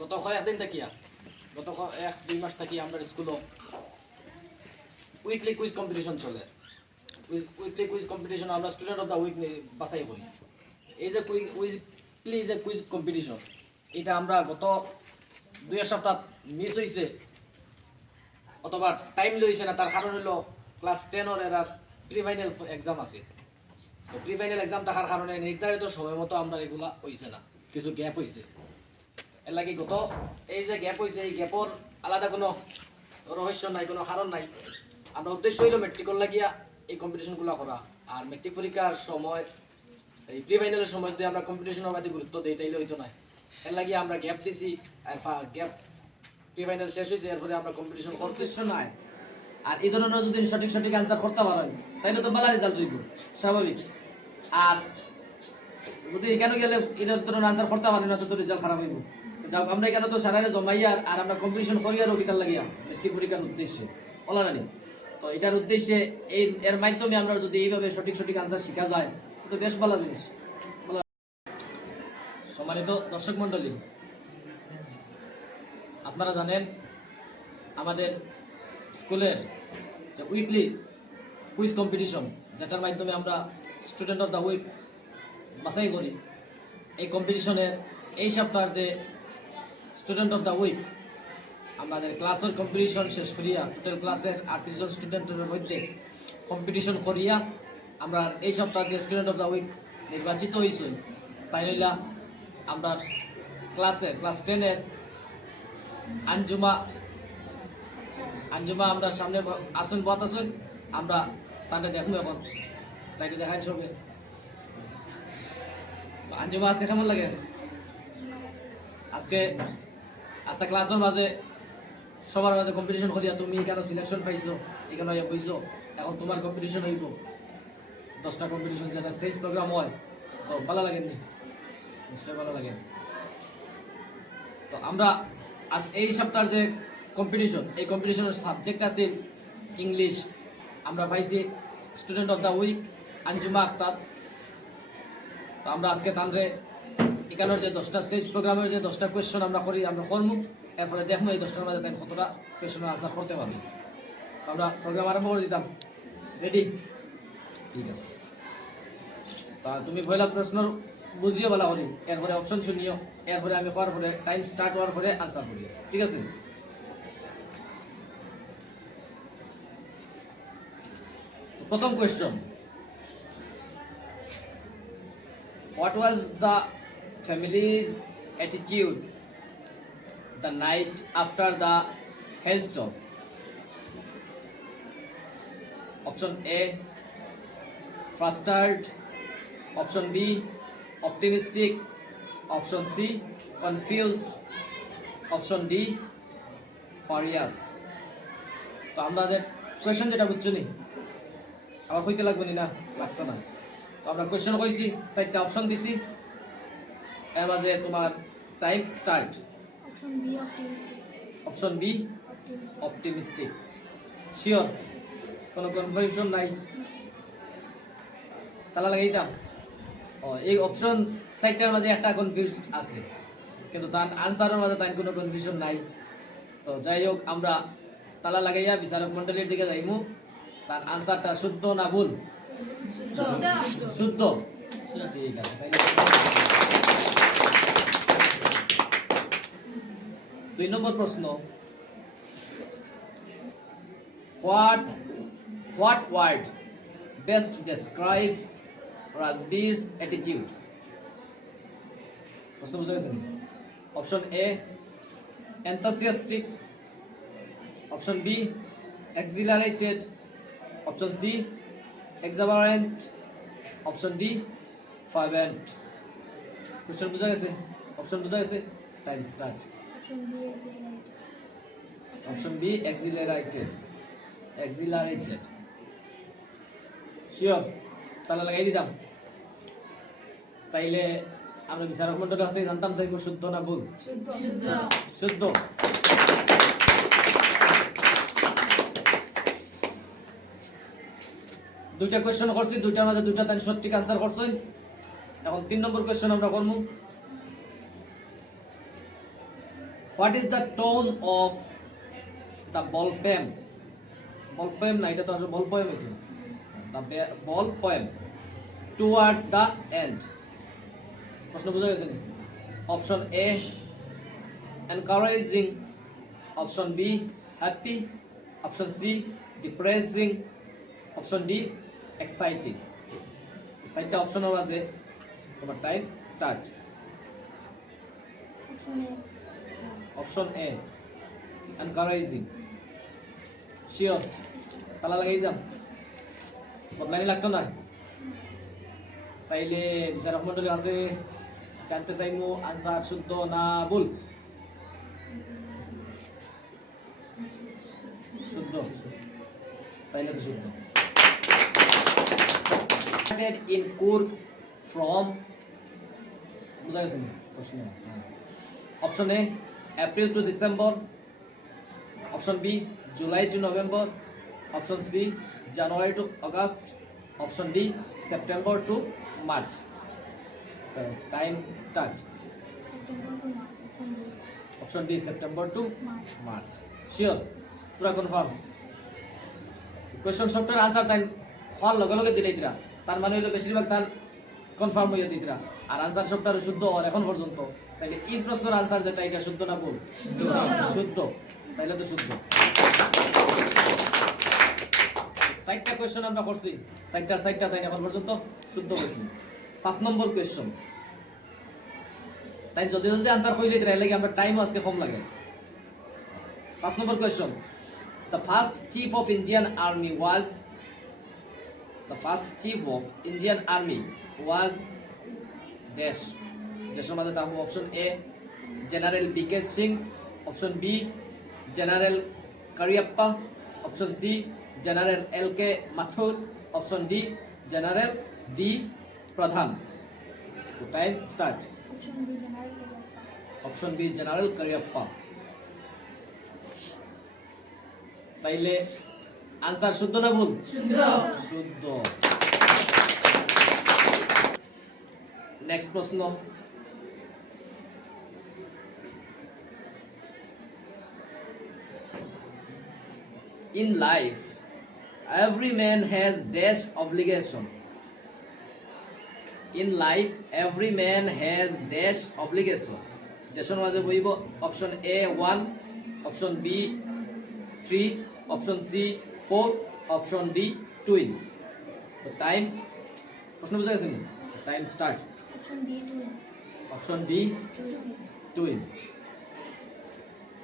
গত কয়েকদিন থাকিয়া গত 1-2 মাস থাকি আমরা স্কুলে উইকলি কুইজ কম্পিটিশন চলে। উইকলি কুইজ কম্পিটিশন আমরা স্টুডেন্ট অফ দ্য উইক বাছাই করি। এই যে উইকলি যে কুইজ কম্পিটিশন এটা আমরা গত 2 সপ্তাহ মিস হয়েছে অথবা টাইম লইছে না, তার কারণ হলো ক্লাস 10 এর প্রি ফাইনাল এক্সাম আছে। তো প্রি ফাইনাল এক্সাম থাকার কারণে নির্ধারিত সময় মতো আমরা এগুলা হয়েছে না, কিছু গ্যাপ হয়েছে। এর লাগে গত এই যে গ্যাপ হয়েছে এই গ্যাপর আলাদা কোনো রহস্য নাই, কোনো কারণ নাই। আমরা উদ্দেশ্য হইল মেট্রিকর লাগিয়া এই কম্পিটিশনগুলো করা। আর মেট্রিক পরীক্ষার সময় এই প্রি ফাইনালের সময় যদি আমরা কম্পিটিশনের প্রতি গুরুত্ব দিই তাইলে হইতো না। এর লাগে আমরা গ্যাপ দিছি, গ্যাপ প্রি ফাইনাল শেষ হয়েছে, এরপরে আমরা কম্পিটিশন করছি নাই। আর এই ধরনের যদি সঠিক আনসার করতে পারেন তাইলে তো ভালো রেজাল্ট হইব, স্বাভাবিক। আর যদি এখানে গেলে এদের ধরনের আনসার করতে পারেন না তো রেজাল্ট খারাপ হইব। যাও আমরা এখানে তো সারারে জমাইয়া আর আমরা কম্পিটিশন করি আর ওইটার লাগিয়া মেট্রিক পরীক্ষার উদ্দেশ্যে অলারানি। তো এটার উদ্দেশ্যে এর মাধ্যমে আমরা যদি এইভাবে সঠিক আনসার শেখা যায় তো বেশ ভালো জিনিস। সম্মানিত দর্শক মন্ডলী, আপনারা জানেন আমাদের স্কুলের যে উইকলি কুইজ কম্পিটিশন, যেটার মাধ্যমে আমরা স্টুডেন্ট অফ দ্য উইক বাছাই করি, এই কম্পিটিশনের এই সপ্তাহের যে স্টুডেন্ট অফ দ্য উইক আমাদের ক্লাসের কম্পিটিশন শেষ করিয়া টোটাল ক্লাসের 38 জন স্টুডেন্টের মধ্যে কম্পিটিশন করিয়া আমরা এই সপ্তাহে যে স্টুডেন্ট অফ দ্য উইক নির্বাচিত হয়েছে তাই নইলা আমরা ক্লাস 10-এর আঞ্জুমা আমরা সামনে আসুন বাত আসুন, আমরা তাকে দেখবো এখন, তাকে দেখাই ছবে। আঞ্জুমা আজকে কেমন লাগে? আজকে ক্লাসের মাঝে সবার মাঝে কম্পিটিশন করিয়া তুমি এখানে সিলেকশন পাইছো, এখানে বইছো, এখন তোমার কম্পিটিশন হইব 10টা কম্পিটিশন, যেটা স্টেজ প্রোগ্রাম হয়। তো ভালো লাগেনি? নিশ্চয়ই ভালো লাগে। তো আমরা আজ এই সপ্তাহের যে কম্পিটিশন, এই কম্পিটিশনের সাবজেক্ট আছে ইংলিশ। আমরা পাইছি student of the week আঞ্জুমা Akter. তো আমরা আজকে তানরে এখানের যে 10টা স্টেজ প্রোগ্রামের যে 10টা কোয়েশ্চন আমরা করবো, এরপরে দেখবো এই 10টার মাঝে তাই কতটা কোয়েশ্চনের আনসার করতে পারবো। তো আমরা প্রোগ্রাম আরম্ভ করে দিতাম। রেডি? ঠিক আছে। তা তুমি পয়লা প্রশ্ন বুঝিও বলা করি, এরপরে অপশন শুনিও, এরপরে আমি করার পরে টাইম স্টার্ট হওয়ার পরে আনসার করিও, ঠিক আছে? প্রথম question, what was the family's attitude the night after the hailstorm? Option A, flustered. Option B, optimistic. Option C, confused. Option D, furious. তো আমাদের কোয়েশ্চন যেটা বুঝছো নি, আবার কইতে লাগবে না, লাগতো না। তো আমরা কোয়েশ্চন কইছি, 4টা অপশন দিছি, এর মাঝে তোমার time start. Option B optimistic. Sure? কোনো কনফিউশন নাই? তালা লাগাইতাম। এই অপশন 4টার মাঝে একটা কনফিউজড আছে, কিন্তু তার আনসারের মাঝে তার কোনো কনফিউশন নাই। তো যাই হোক, আমরা তালা লাগাইয়া বিচারক মন্ডলীর দিকে যাইমু। তার আনসারটা শুদ্ধ না ভুল? শুদ্ধ। ঠিক আছে। 2 নম্বর প্রশ্ন, what word best describes Razbir's attitude? প্রশ্ন বুঝা গেছে? Option A enthusiastic, option B exhilarated, option C exuberant, option D fervent। Question বুঝা গেছে? অপশন বুঝা গেছে? Time start. Option B exhilarated। Sure? তাহলে লাগাই দিতাম। তাইলে আমরা বিচারক মন্ডলের কাছ থেকে জানতাম চাইব শুদ্ধ না ভুল? শুদ্ধ। দুইটা কোয়েশ্চন করছি, দুইটার মাঝে দুইটা তাই সঠিক আনসার করছেন। এখন 3 নম্বর কোয়েশ্চন আমরা করবো। What is the tone of the ball poem? Ball poem না, এটা তো আসলে ball poem হইতো। The ball poem towards the end. প্রশ্ন বুঝা গেছে নি? Option A encouraging, option B happy, option C depressing, option D exciting. সাইটটা অপশনাল আছে। তোমার time start. Option A encouraging, sure? তালা লাগাই দাম, বদলানি লাগতো না। তাইলে বিচারক মন্ডলী আছে, জানতে চাইমু আনসার শুদ্ধ না ভুল? শুদ্ধ, তাইলে তো শুদ্ধ। Started in Kurg from, বুঝা গেছে না প্রশ্ন? Option A April to December, option B July to November, option C January to August, option D September to March. Time start. Option D September to March. Sure? পুরা confirm? Question সবটার answer তাই হওয়ার লগে লগে দিলেই দিরা, তার মানে হইলো বেশিরভাগ তার কনফার্ম হইয়া দিতরা, আর আনসার সবটার শুদ্ধ আর এখন পর্যন্ত। তাইলে এই প্রশ্নের আনসার যেটা, এটা শুদ্ধ না ভুল? শুদ্ধ। তাইলে তো শুদ্ধ। সাইটটা কোয়েশ্চন আমরা করছি, সাইটটা তাই এখন পর্যন্ত শুদ্ধ হয়েছে। 5 নম্বর কোয়েশ্চন, তাই জলদি জলদি আনসার কইলে দিরা, লাগে আমরা টাইমও আজকে কম লাগে। 5 নম্বর question, the first chief of Indian army was dash. দেশের মধ্যে তাহলে option A general BK Singh, option B general Cariappa, option C general L K Mathur, option D general D Pradhan. Time start. Option B general Cariappa. তাইলে আনসার শুদ্ধ না ভুল? শুদ্ধ। Next প্রশ্ন, in life every man has dash obligation. In life every man has dash obligation. দেশের মাঝে বইব option A 1, option B 3, option C 4, option D 2। তো টাইম, প্রশ্ন বুঝা গেছে নি? Time start. Option D 2।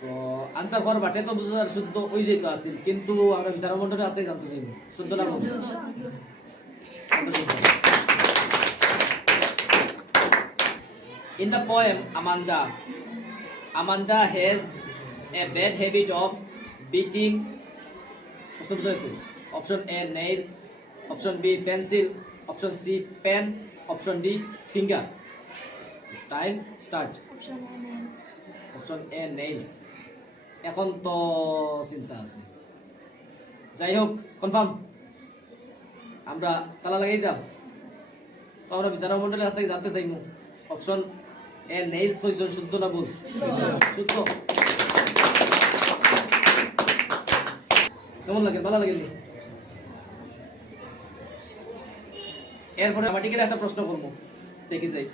তো আনসার করার বাটে তো বুঝার শুদ্ধ ওই যে তো আছিল, কিন্তু আমরা বিচারক মন্ডলী আসতে জানতে চাইব শুদ্ধ না ভুল? In the poem Amanda has a bad habit of beating. প্রশ্ন বুঝা গেছে? Option A nails, option B pencil, option C pen, option D finger. Time start. Option A nails। এখন তো চিন্তা আছে, যাই হোক কনফার্ম আমরা তালা লাগাই দাম। তো আমরা বিচারক মন্ডলী আজ থেকে জানতে চাইমু অপশন এ নেইলস হইছে শুদ্ধ না ভুল? শুদ্ধ। কেমন লাগে? ভালো লাগে? এরপরে গ্রামাটিক্যাল একটা প্রশ্ন করবো, দেখি যাই।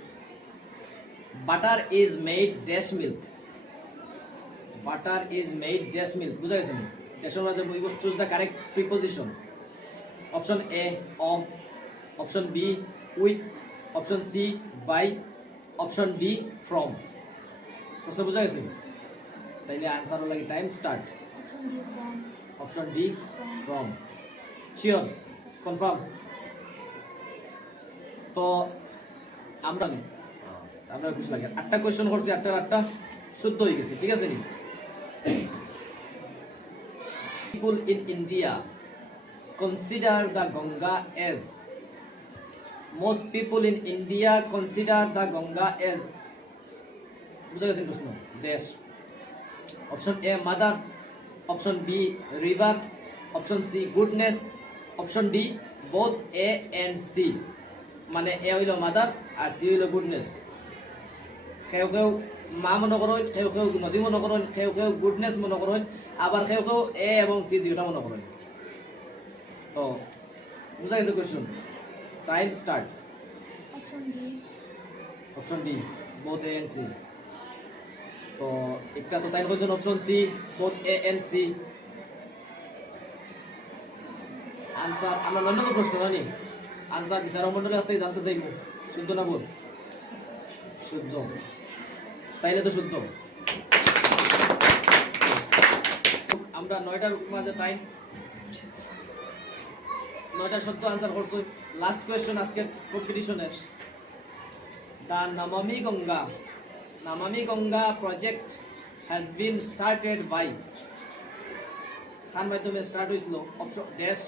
Butter is made dash milk. Butter is made dash milk, বুঝা গেছে না? ড্যাশের মাঝে বইব choose the correct preposition. Option A of, option B with, option C by, option D from. প্রশ্ন বুঝা গেছে? তাইলে আনসার লাগে time start. Option D from. Sure? Confirm? তো আমরা খুশি লাগে। 8টা কোয়েশ্চন করছি, 8টা শুদ্ধ হয়ে গেছে, ঠিক আছে নি? People in India consider the Ganga as, most people in India consider the Ganga as, বুঝা গেছে প্রশ্ন? দেশ। Option A mother, option B river, option C goodness, option D both A and C. মানে এ হইল mother আর C হইল goodness. কেউ মা মনে করেন, কেউ কেউ নদী মনে করেন, কেউ কেউ গুডনেস মনে করেন, আবার কেউ কেউ এ এবং সি দুইটা মনে করেন। তো বুঝা গেছে question? Time start. Option D both A and C. তো একটা তো তাই question option C both A and C. Answer আমরা 9 নম্বর প্রশ্ন জানি। আনসার বিচারক মন্ডলী আসতে জানতে চাইব শুদ্ধ না ভুল? শুদ্ধ। তাইলে তো শুদ্ধ। আমরা 9টার মাঝে টাইম 9টার সত্য আনসার করছো। লাস্ট কোয়েশ্চন আজকের কম্পিটিশনের। The Namami Gange project has been started by খান মাধ্যমে স্টার্ট হয়েছিল। Option dash,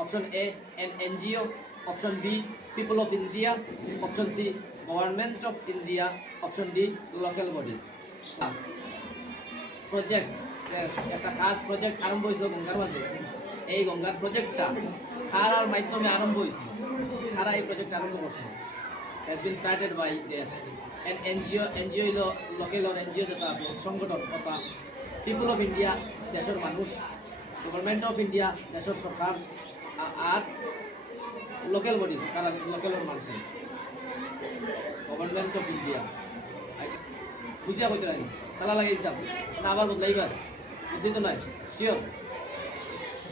option A an NGO, option B people of India, option C government of India, option D local bodies. Project, একটা খাস project আরম্ভ হয়েছিল গঙ্গার মাঝে। এই গঙ্গার প্রজেক্টটা খারার মাধ্যমে আরম্ভ হয়েছিল। খারা এই প্রজেক্ট আরম্ভ করছিল। has been started by this an NGO হলো লোকাল NGO যেটা আছে সংগঠন কথা পিপল অফ ইন্ডিয়া দেশের মানুষ, গভর্নমেন্ট অফ ইন্ডিয়া দেশের সরকার, আর লোকাল বডিজ কারা লোকালের মানুষ। গভর্নমেন্ট অফ ইন্ডিয়া বুঝিয়া কইতে রাখি তালা লাগিয়ে দিতাম না, আবার বদলাইবার বুদ্ধি তো নয় শিওর।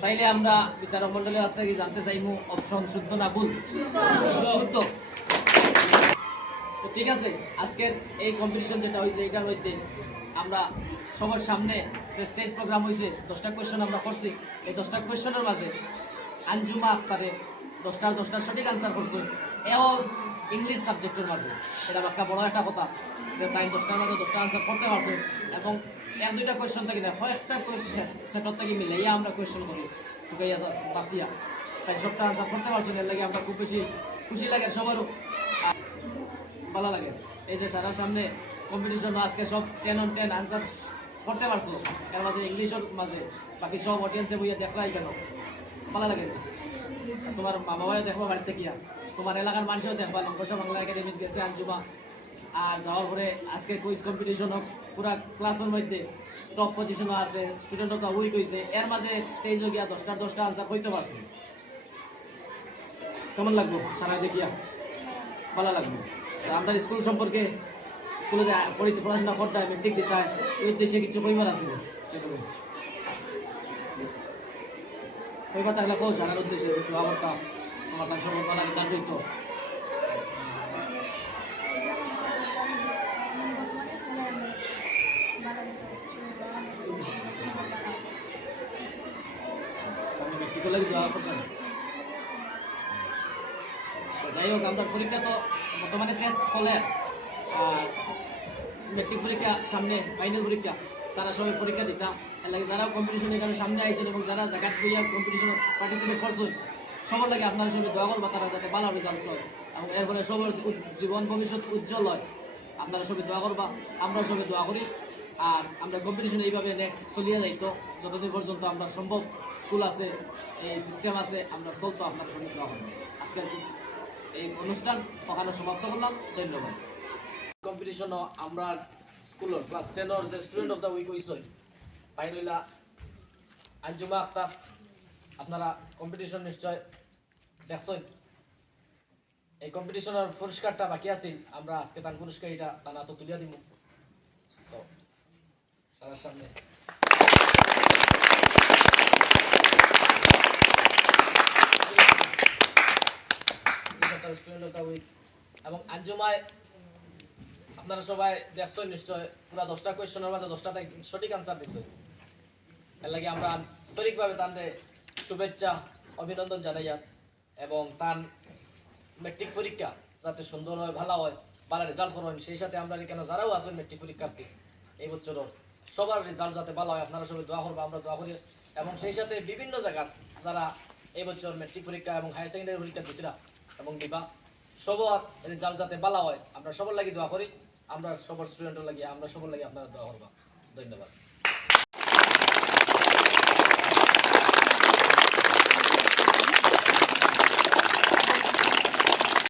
তাইলে আমরা বিচারক মন্ডলের কাছ থেকে জানতে চাইবো অপশন শুদ্ধ না ভুল? শুদ্ধ। তো ঠিক আছে, আজকের এই কম্পিটিশন যেটা হয়েছে এটার মধ্যে আমরা সবার সামনে স্টেজ প্রোগ্রাম হয়েছে। 10টা কোয়েশ্চন আমরা করছি। এই 10টা কোয়েশ্চনের মাঝে আঞ্জুমা আক্তারে 10টার সঠিক আনসার করছে, এও ইংলিশ সাবজেক্টের মাঝে। এটা একটা বড় একটা কথা যে তাই 10টার মাঝে 10টা আনসার করতে পারছে, এবং 1-2টা কোয়েশ্চন থাকি না, কয়েকটা সেটর থেকে মিলাইয়া আমরা কোয়েশ্চন করি ঢুকাইয়া বাসিয়া, তাই সবটা আনসার করতে পারছেন। এর লাগে আমরা খুব বেশি খুশি লাগে, সবারও ভালো লাগে। এই যে সারা সামনে কম্পিটিশন আজকে সব 10 on 10 আনসার করতে পারছো, এর মাঝে ইংলিশের মাঝে বাকি সব অডিয়েন্সে বইয়া দেখলাই কেন ভালো লাগে। তোমার মা বাবাও দেখবো বাড়িতে গিয়া, তোমার এলাকার মানুষও দেখবা। লঙ্কসা বাংলা একাডেমিতে গেছে আঞ্জুমা, আর যাওয়ার পরে আজকে কুইজ কম্পিটিশন হোক, পুরা ক্লাসের মধ্যে টপ পজিশনও আছে, স্টুডেন্ট অফ দ্য উইক হয়েছে। এর মাঝে স্টেজও গিয়া 10টা আনসার করতে পারছে। কেমন লাগবো সারা দেখিয়া? ভালো লাগবে। আমরা স্কুল সম্পর্কে, স্কুলে পড়াশোনা করতে হয়, মেট্রিক দিতে হয়, এই উদ্দেশ্যে কিছু কইবার আছে কইবার থাকলে কেউ জানার উদ্দেশ্যে দোয়া করতাম আমার তার সব ভালো রেজাল্ট হইতো। মেট্রিক লাগে দোয়া করতাম। যাই হোক, আমরা পরীক্ষা তো বর্তমানে টেস্ট চলে, আর মেট্রিক পরীক্ষা সামনে, ফাইনাল পরীক্ষা, তারা সবাই পরীক্ষা দিতা। এর লাগে যারা কম্পিটিশন এখানে সামনে আইছেন এবং যারা জায়গাত বইয়া কম্পিটিশন পার্টিসিপেট করছেন, সবার লাগে আপনারা সবাই দোয়া করবা তারা যাতে ভালো রেজাল্ট হয় এবং এর ফলে সবার জীবন ভবিষ্যৎ উজ্জ্বল হয়। আপনারা সবাই দোয়া করবা, আমরাও সবাই দোয়া করি। আর আমরা কম্পিটিশন এইভাবে নেক্সট চলিয়ে যাইতো যতদিন পর্যন্ত আমরা সম্ভব, স্কুল আছে, এই সিস্টেম আছে, আমরা চলতো। আপনারা সবাই দোয়া করবো। আজকের এই অনুষ্ঠান ওখানে সমাপ্ত করলাম। ধন্যবাদ। কম্পিটিশনও আমরা স্কুলের ক্লাস 10-এর যে স্টুডেন্ট অফ দ্য উইক হয়েছে পাই রইলা আঞ্জুমা আক্তার। আপনারা কম্পিটিশন নিশ্চয় দেখছেন। এই কম্পিটিশনের পুরস্কারটা বাকি আছে, আমরা আজকে তার পুরস্কার এটা তার হাতে তুলিয়া দিব। তো সবার সামনে স্টুডেন্ট অফ দ্য উইক এবং আঞ্জুমায় আপনারা সবাই দেখছেন নিশ্চয়, পুরা 10টা কোয়েশ্চনের মাঝে 10টা সঠিক আনসার দিচ্ছে। এর লাগে আমরা আন্তরিকভাবে তাদের শুভেচ্ছা অভিনন্দন জানাইয়া, এবং তার মেট্রিক পরীক্ষা যাতে সুন্দর হয়, ভালো হয়, ভালো রেজাল্ট করেন, সেই সাথে আমরা এখানে যারাও আছেন মেট্রিক পরীক্ষার্থী এই বছরের সবার রেজাল্ট যাতে ভালো হয় আপনারা সবাই দোয়া করবো, আমরা দোয়া করি। এবং সেই সাথে বিভিন্ন জায়গার যারা এই বছর মেট্রিক পরীক্ষা এবং হায়ার সেকেন্ডারি পরীক্ষা দিতরা এবং দিবা, সবার রেজাল্ট যাতে ভালো হয় আমরা সবার লাগি দোয়া করি। আমরা সবার স্টুডেন্টের লাগি, আমরা সবার লাগি আপনারা দোয়া করবা। ধন্যবাদ।